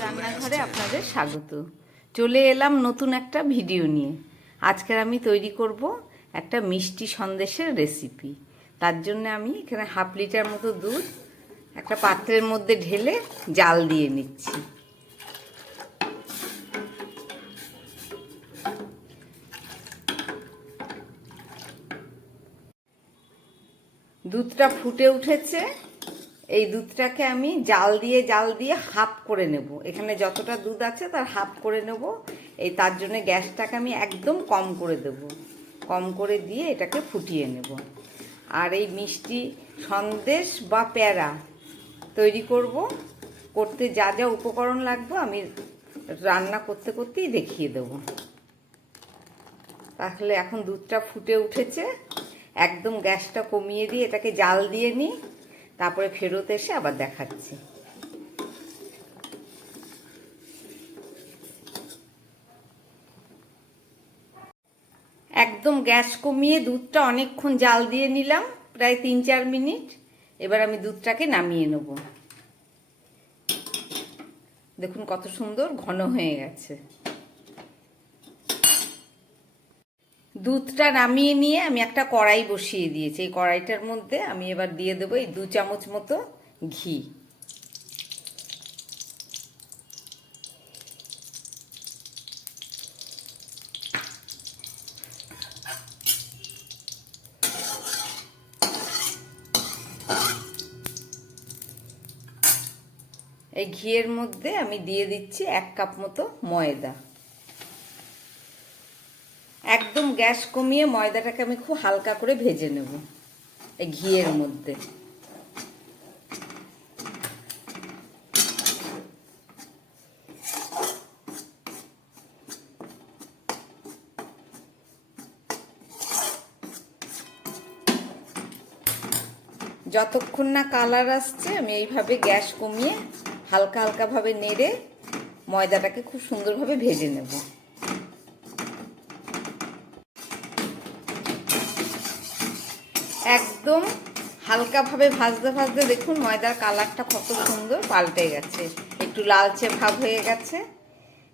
রান্নাঘরে আপনাদের স্বাগত। চলে এলাম নতুন একটা ভিডিও নিয়ে। আজকের আমি তৈরি করব একটা মিষ্টি সন্দেশের রেসিপি। তার জন্য আমি এখানে 1/2 লিটার মতো দুধ একটা পাত্রের মধ্যে ঢেলে জাল দিয়ে নিচ্ছি। দুধটা ফুটে উঠেছে। এই দুধটাকে আমি জাল দিয়ে হাফ করে নেব। এখানে যতটা দুধ আছে তার হাফ করে নেব। তার জন্য গ্যাসটাকে আমি একদম কম করে দেব। কম করে দিয়ে এটাকে ফুটিয়ে নেব। আর এই মিষ্টি সন্দেশ বা প্যাড়া তৈরি করতে যা যা উপকরণ লাগবে আমি রান্না করতে করতেই দেখিয়ে দেব। তাহলে এখন দুধটা ফুটে উঠেছে, একদম গ্যাসটা কমিয়ে দিয়ে এটাকে জাল দিয়ে নিই, তারপরে ফেরত এসে আবার দেখাচ্ছি। একদম গ্যাস কমিয়ে দুধটা অনেকক্ষণ জাল দিয়ে নিলাম, প্রায় 3-4 মিনিট। এবার আমি দুধটাকে নামিয়ে নেব। দেখুন কত সুন্দর ঘন হয়ে গেছে। দুধটা নামিয়ে নিয়ে আমি একটা কড়াই বসিয়ে দিয়েছি। এই কড়াইটার মধ্যে আমি এবার দিয়ে দেবো এই 2 চামচ মতো ঘি। এই ঘিয়ের মধ্যে আমি দিয়ে দিচ্ছি 1 কাপ মতো ময়দা। একদম গ্যাস কমিয়ে ময়দাটাকে আমি খুব হালকা করে ভেজে নেব এই ঘিয়ের মধ্যে। যতক্ষণ না কালার আসছে আমি এইভাবে গ্যাস কমিয়ে হালকা হালকাভাবে নেড়ে ময়দাটাকে খুব সুন্দরভাবে ভেজে নেব। একদম হালকাভাবে ভাজতে ভাজতে দেখুন ময়দার কালারটা কত সুন্দর পাল্টে গেছে, একটু লালচে ভাব হয়ে গেছে।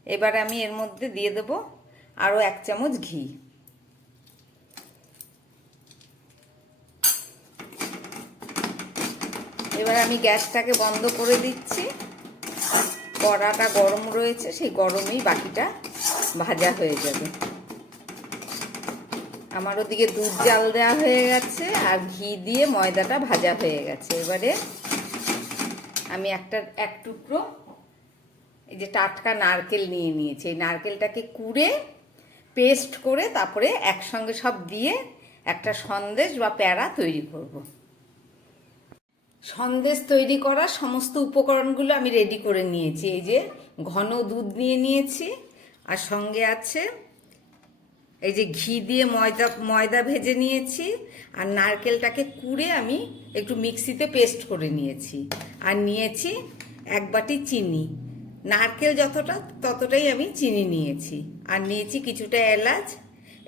এবার আমি এর মধ্যে দিয়ে দেব আরও 1 চামচ ঘি। এবার আমি গ্যাসটাকে বন্ধ করে দিচ্ছি। কড়াটা গরম রয়েছে, সেই গরমেই বাকিটা ভাজা হয়ে যাবে। আমার ওদিকে দুধ জাল দেওয়া হয়ে গেছে আর ঘি দিয়ে ময়দাটা ভাজা হয়ে গেছে। এবারে আমি এক টুকরো এই যে টাটকা নারকেল নিয়ে নিয়েছি। এই নারকেলটাকে কুড়ে পেস্ট করে তারপরে একসঙ্গে সব দিয়ে একটা সন্দেশ বা প্যাড়া তৈরি করব। সন্দেশ তৈরি করার সমস্ত উপকরণগুলো আমি রেডি করে নিয়েছি। এই যে ঘন দুধ নিয়ে নিয়েছি, আর সঙ্গে আছে এই যে ঘি দিয়ে ময়দা ভেজে নিয়েছি, আর নারকেলটাকে কুড়ে আমি একটু মিক্সিতে পেস্ট করে নিয়েছি, আর নিয়েছি 1 বাটি চিনি। নারকেল যতটা ততটাই আমি চিনি নিয়েছি, আর নিয়েছি কিছুটা এলাচ।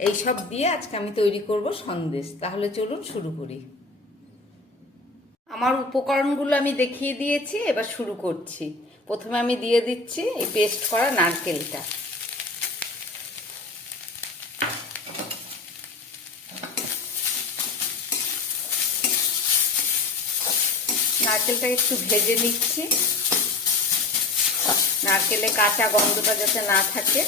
এই সব দিয়ে আজকে আমি তৈরি করব সন্দেশ। তাহলে চলুন শুরু করি। আমার উপকরণগুলো আমি দেখিয়ে দিয়েছি, এবার শুরু করছি। প্রথমে আমি দিয়ে দিচ্ছি এই পেস্ট করা নারকেলটা। নারকেলটা একটু ভেজে নিচ্ছি, নারকেলে কাঁচা গন্ধটা যাতে না থাকে।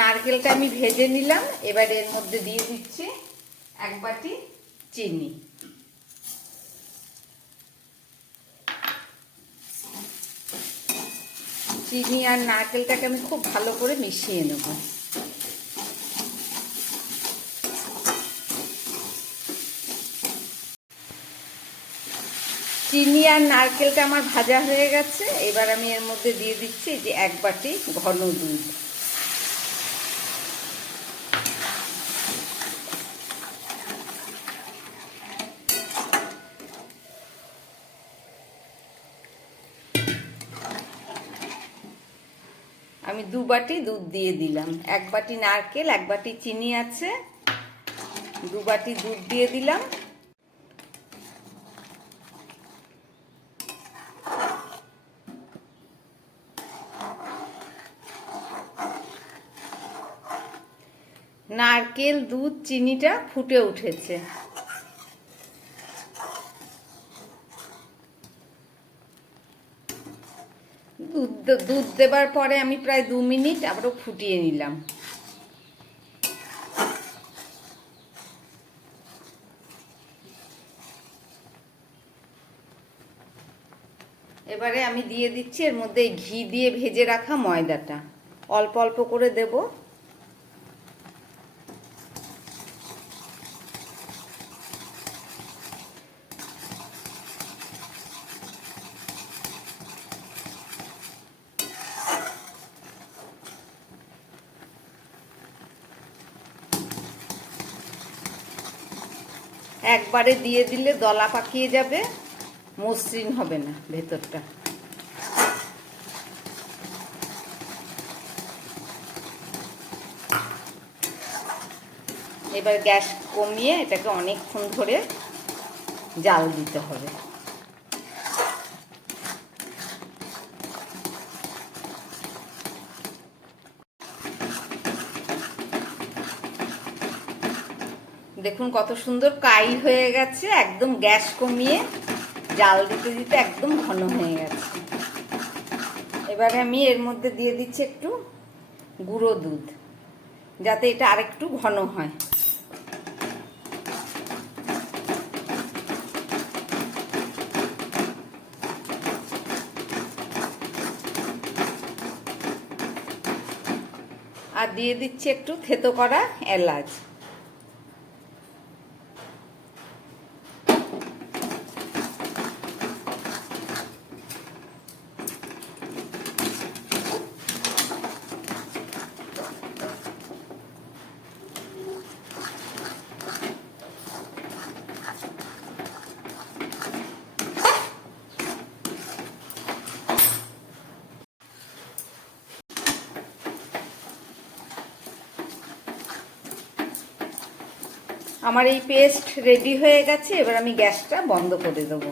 নারকেলটা আমি ভেজে নিলাম। এবার এর মধ্যে দিয়ে দিচ্ছি 1 বাটি চিনি। চিনি আর নারকেলটাকে আমি খুব ভালো করে মিশিয়ে নেব। চিনি আর নারকেলটা আমার ভাজা হয়ে গেছে। এবার আমি এর মধ্যে দিয়ে দিচ্ছি যে 1 বাটি ঘন দুধ। আমি 2 বাটি দুধ দিয়ে দিলাম। 1 বাটি নারকেল, 1 বাটি চিনি আছে, 2 বাটি দুধ দিয়ে দিলাম। নারকেল, দুধ, চিনিটা ফুটে উঠেছে। দুধ দেবার পরে আমি প্রায় 2 মিনিট আবারও ফুটিয়ে নিলাম। এবারে আমি দিয়ে দিচ্ছি এর মধ্যে ঘি দিয়ে ভেজে রাখা ময়দাটা, অল্প অল্প করে দেব। একবারে দিয়ে দিলে দলা পাকিয়ে যাবে, মসৃণ হবে না ভেতরটা। এবার গ্যাস কমিয়ে এটাকে অনেকক্ষণ ধরে জাল দিতে হবে। দেখুন কত সুন্দর কাই হয়ে গেছে, একদম গ্যাস কমিয়ে জাল দিতে দিতে একদম ঘন হয়ে গেছে। এবারে আমি এর মধ্যে দিয়ে দিচ্ছি একটু গুঁড়ো দুধ, যাতে এটা আরেকটু ঘন হয়। আর দিয়ে দিচ্ছি একটু থেতো করা এলাচ। আমার এই পেস্ট রেডি হয়ে গেছে। এবার আমি গ্যাসটা বন্ধ করে দেব।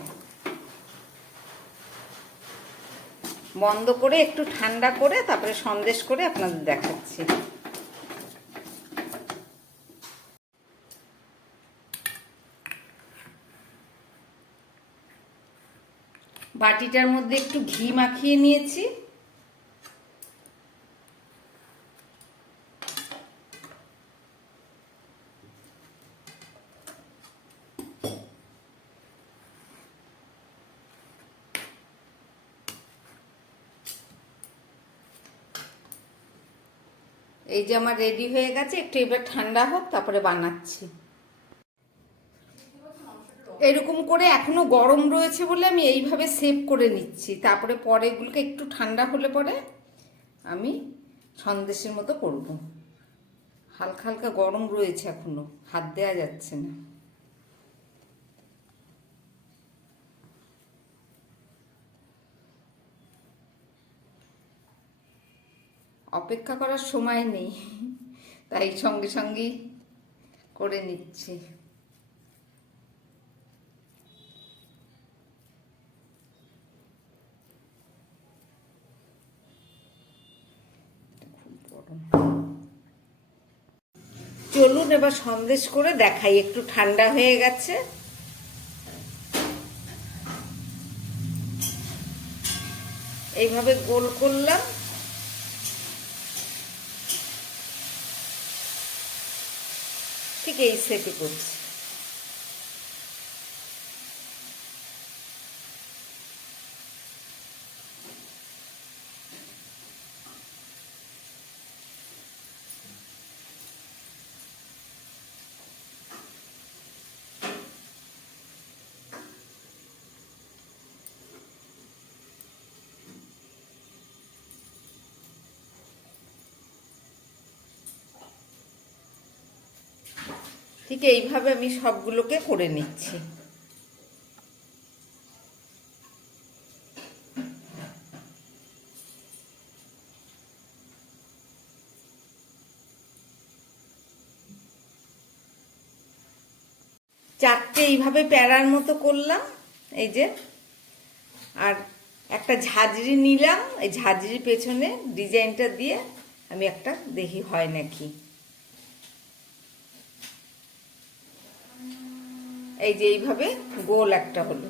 বন্ধ করে একটু ঠান্ডা করে তারপরে সন্দেশ করে আপনাদের দেখাচ্ছি। বাটিটার মধ্যে একটু ঘি মাখিয়ে নিয়েছি। এই যে আমার রেডি হয়ে গেছে, একটু এবার ঠান্ডা হোক তারপরে বানাচ্ছি। এরকম করে এখনো গরম রয়েছে বলে আমি এইভাবে সেভ করে নিচ্ছি, তারপরে পরে এগুলোকে একটু ঠান্ডা হলে পরে আমি সন্দেশের মতো করব। হালকা হালকা গরম রয়েছে, এখনো হাত দেওয়া যাচ্ছে না। অপেক্ষা করার সময় নেই, তাই সঙ্গে সঙ্গেই করে নিচ্ছি। চলুন এবার সন্দেশ করে দেখাই। একটু ঠান্ডা হয়ে গেছে। এইভাবে গোল করলাম, ঠিক এই শেপে করছি। ঠিক এইভাবে আমি সবগুলোকে করে নিচ্ছি। 4টে এইভাবে প্যারার মতো করলাম, এই যে। আর একটা ঝাঁঝরি নিলাম, এই ঝাঁঝরির পেছনে ডিজাইনটা দিয়ে আমি একটা দেখি হয় নাকি। এই যে এইভাবে গোল একটা হলো।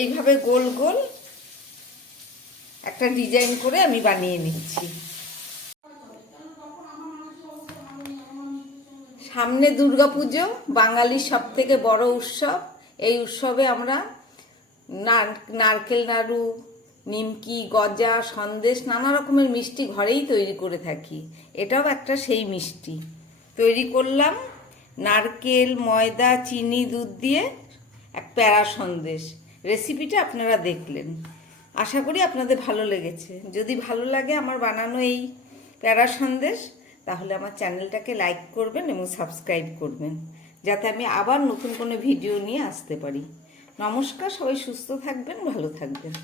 এইভাবে গোল গোল একটা ডিজাইন করে আমি বানিয়ে নিচ্ছি। সামনে দুর্গাপুজো, বাঙালির সব থেকে বড় উৎসব। এই উৎসবে আমরা নারকেল নাড়ু, নিমকি, গজা, সন্দেশ, নানা রকমের মিষ্টি ঘরেই তৈরি করে থাকি। এটাও একটা সেই মিষ্টি। তৈরি করলাম নারকেল, ময়দা, চিনি, দুধ দিয়ে এক প্যারা সন্দেশ। রেসিপিটা আপনারা দেখলেন, আশা করি আপনাদের ভালো লেগেছে। যদি ভালো লাগে আমার বানানো এই প্যারা সন্দেশ, তাহলে আমার চ্যানেলটাকে লাইক করবেন এবং সাবস্ক্রাইব করবেন, যাতে আমি আবার নতুন কোনো ভিডিও নিয়ে আসতে পারি। নমস্কার, সবাই সুস্থ থাকবেন, ভালো থাকবেন।